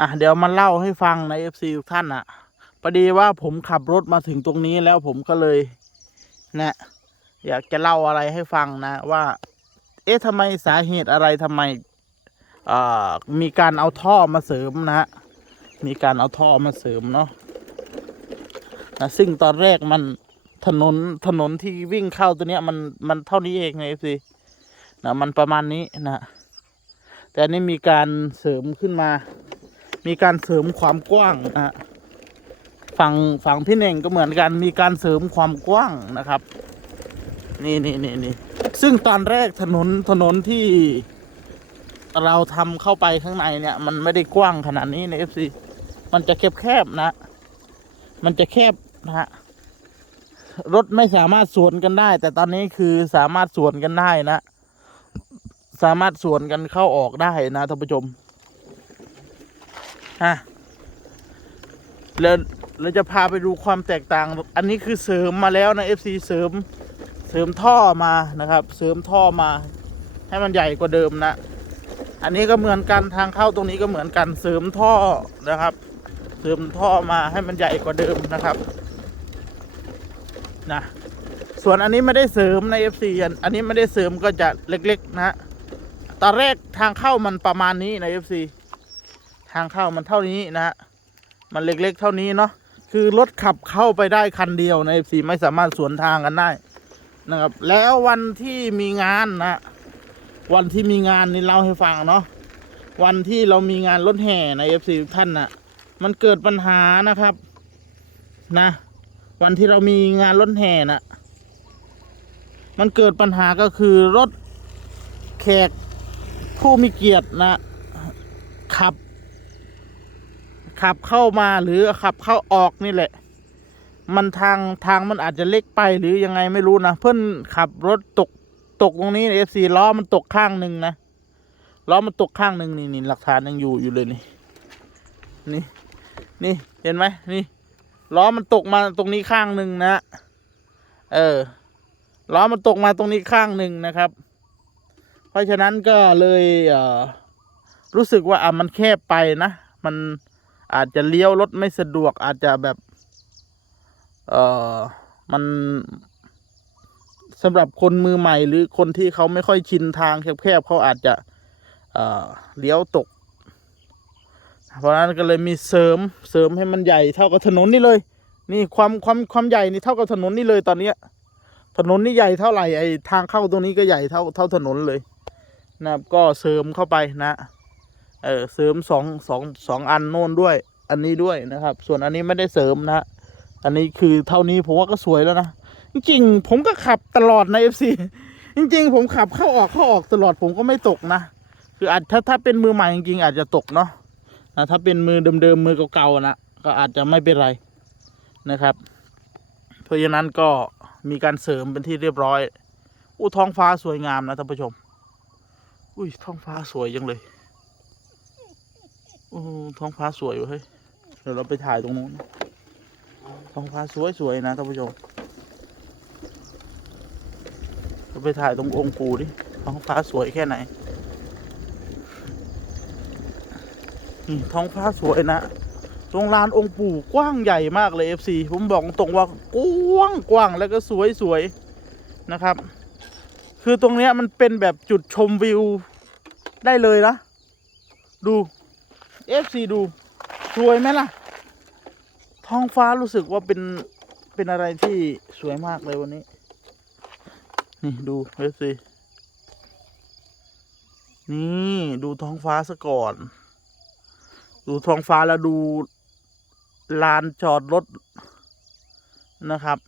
อะเดี๋ยวมาเล่าให้ฟังในเอฟซีทุกท่านอะพอดีว่าผมขับรถมาถึงตรงนี้แล้วผมก็เลยนะอยากจะเล่าอะไรให้ฟังนะ ว่า เอ๊ะทำไมสาเหตุอะไรทำไมอ่มีการเอาท่อมาเสริมนะฮะมีการเอาท่อมาเสริมเนาะนะซึ่งตอนแรกมันถนนถนนที่วิ่งเข้าตัวเนี้ยมันมันเท่านี้เองไงเอฟซีนะมันประมาณนี้นะ แต่นี่มีการเสริมขึ้นมา มีการเสริมความกว้างนะฮะฝั่งฝั่งพี่เน่งก็เหมือนกัน มีการเสริมความกว้างนะครับ นี่นี่นี่นี่ซึ่งตอนแรกถนนถนนที่เราทำเข้าไปข้างในเนี่ย มันไม่ได้กว้างขนาดนี้ใน FC มันจะแคบๆนะ มันจะแคบนะฮะรถไม่สามารถสวนกันได้ แต่ตอนนี้คือสามารถสวนกันได้นะ สามารถสวนกันเข้าออกได้นะท่านผู้ชม ฮะแล้วเราจะพาไปดูความแตกต่าง อันนี้คือเสริมมาแล้วนะ FC เสริมเสริมท่อมานะครับ เสริมท่อมา ให้มันใหญ่กว่าเดิมนะ อันนี้ก็เหมือนกันทางเข้าตรงนี้ก็เหมือนกันเสริมท่อนะครับ เสริมท่อมาให้มันใหญ่กว่าเดิมนะครับนะส่วนอันนี้ไม่ได้เสริมใน FC อันอันนี้ไม่ได้เสริมก็จะเล็ก ๆนะฮะตอนแรกทางเข้ามันประมาณนี้ใน FC ทางเข้ามันเท่านี้นะฮะมันเล็กๆ เท่านี้เนาะคือรถขับเข้าไปได้คันเดียวใน FC ไม่สามารถสวนทางกันได้นะครับ แล้ววันที่มีงานนะวันที่มีงานนี่เล่าให้ฟังเนาะวันที่เรามีงานรถแห่ในเอฟซีท่านน่ะ มันเกิดปัญหานะครับนะ วันที่เรามีงานรถแห่น่ะมันเกิดปัญหาก็คือรถแขกผู้มีเกียรตินะขับ ขับเข้ามาหรือขับเข้าออกนี่แหละ มันทางทางมันอาจจะเล็กไปหรือยังไงไม่รู้นะ เพื่อนขับรถตกตกตรงนี้เอฟซีล้อมันตกข้างหนึ่งนะล้อมันตกข้างหนึ่งนี่นี่หลักฐานยังอยู่อยู่เลยนี่ นี่ นี่เห็นไหมนี่ล้อมันตกมาตรงนี้ข้างหนึ่งนะ เออล้อมันตกมาตรงนี้ข้างหนึ่งนะครับ เพราะฉะนั้นก็เลยเออรู้สึกว่าอะมันแคบไปนะ มัน อาจจะเลี้ยวรถไม่สะดวก อาจจะแบบ เออมันสำหรับคนมือใหม่หรือคนที่เขาไม่ค่อยชินทางแคบๆเขาอาจจะ เออเลี้ยวตก เพราะนั้นก็เลยมีเสริมเสริมให้มันใหญ่เท่ากับถนนนี่เลย นี่ความความความใหญ่นี่เท่ากับถนนนี่เลยตอนเนี้ยถนนนี่ใหญ่เท่าไหร่ไอทางเข้าตรงนี้ก็ใหญ่เท่าเท่าถนนเลยนะครับก็เสริมเข้าไปนะ เออเสริมสองสองสองอันโน่นด้วย อันนี้ด้วยนะครับ ส่วนอันนี้ไม่ได้เสริมนะอันนี้คือเท่านี้ผมว่าก็สวยแล้วนะจริงๆผมก็ขับตลอดใน FC จริง ๆ ผมขับเข้าออกเข้าออกตลอดผมก็ไม่ตกนะ คืออาจถ้าถ้าเป็นมือใหม่จริงๆอาจจะตกเนาะนะถ้าเป็นมือเดิมๆมือเก่าๆนะก็อาจจะไม่เป็นไรนะครับ เพราะฉะนั้นก็มีการเสริมเป็นที่เรียบร้อยอู้ท้องฟ้าสวยงามนะท่านผู้ชม อุ้ยท้องฟ้าสวยจังเลย อ้ท้องฟ้าสวยเว้ยเดี๋ยวเราไปถ่ายตรงนู้นท้องฟ้าสวยๆนะท่านผู้ชมเราไปถ่ายตรงองค์ปู่ดิท้องฟ้าสวยแค่ไหนนี่ท้องฟ้าสวยนะตรงลานองค์ปู่กว้างใหญ่มากเลยเอฟซีผมบอกตรงว่ากว้างกว้างแล้วก็สวยสวยนะครับ คือตรงเนี้ยมันเป็นแบบจุดชมวิวได้เลยนะ ดู เอฟซีดู สวยไหมล่ะ ท้องฟ้ารู้สึกว่าเป็น เป็นอะไรที่สวยมากเลยวันนี้ นี่ดูเอฟซีนี่ดูท้องฟ้าซะก่อน ดูท้องฟ้าแล้วดูลานจอดรถนะครับ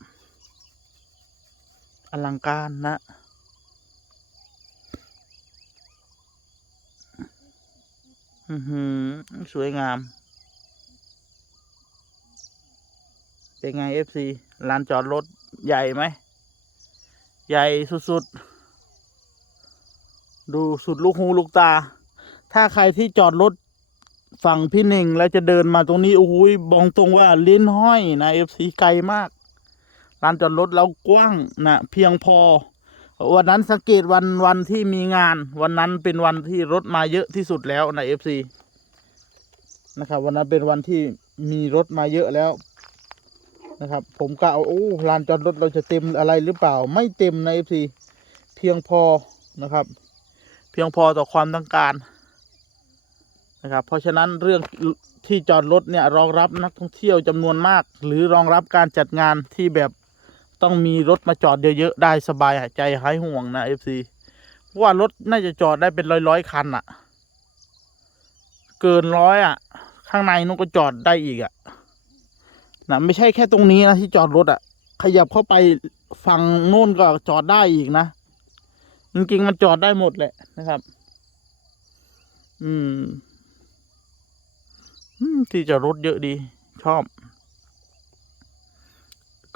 อลังการนะ อือหือ สวยงาม เป็นไงเอฟซีลานจอดรถใหญ่ไหม ใหญ่สุดๆ ดูสุดลูกหูลูกตา ถ้าใครที่จอดรถฝั่งพี่หนึ่งแล้วจะเดินมาตรงนี้โอ้โหบอกตรงว่าลิ้นห้อยนะเอฟซีไกลมากลานจอดรถเรากว้างนะเพียงพอ วันนั้นสังเกตวันวันที่มีงาน วันนั้นเป็นวันที่รถมาเยอะที่สุดแล้วในเอฟซีนะครับ วันนั้นเป็นวันที่มีรถมาเยอะแล้วนะครับ ผมกะเอาโอ้ลานจอดรถเราจะเต็มอะไรหรือเปล่า ไม่เต็มในเอฟซีเพียงพอนะครับ เพียงพอต่อความต้องการนะครับ เพราะฉะนั้นเรื่องที่จอดรถเนี่ยรองรับนักท่องเที่ยวจำนวนมาก หรือรองรับการจัดงานที่แบบ ต้องมีรถมาจอดเยอะๆได้สบายหายใจหายห่วงนะเอฟซีเพราะว่ารถน่าจะจอดได้เป็นร้อยๆคันอะเกินร้อยอะข้างในนู้นก็จอดได้อีกอะนะไม่ใช่แค่ตรงนี้นะที่จอดรถอะขยับเข้าไปฝั่งโน้นก็จอดได้อีกนะจริงๆมันจอดได้หมดแหละนะครับ อืมที่จอดรถเยอะดี ชอบ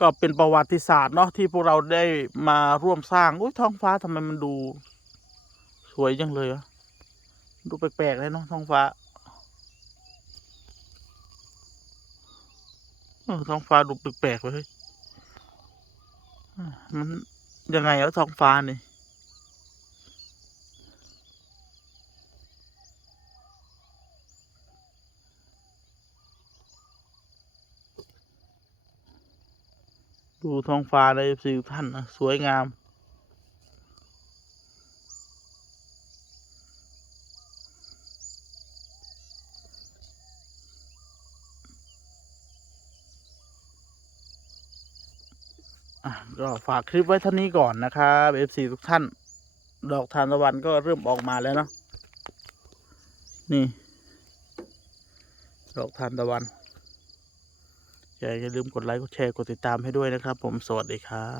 ก็เป็นประวัติศาสตร์เนาะที่พวกเราได้มาร่วมสร้างอุ้ยท้องฟ้าทำไมมันดู สวยจังเลยวะดูแปลกๆเลยเนาะท้องฟ้าเออท้องฟ้าดูแปลกๆเลยมันยังไงแล้วท้องฟ้านี่ ดูท้องฟ้าเลยสิท่านนะสวยงามอะก็ฝากคลิปไว้เท่านี้ก่อนนะครับ FC ทุกท่าน ดอกทานตะวันก็เริ่มออกมาแล้วเนาะนี่ ดอกทานตะวัน อย่าลืมกดไลค์กดแชร์กดติดตามให้ด้วยนะครับ ผมสวัสดีครับ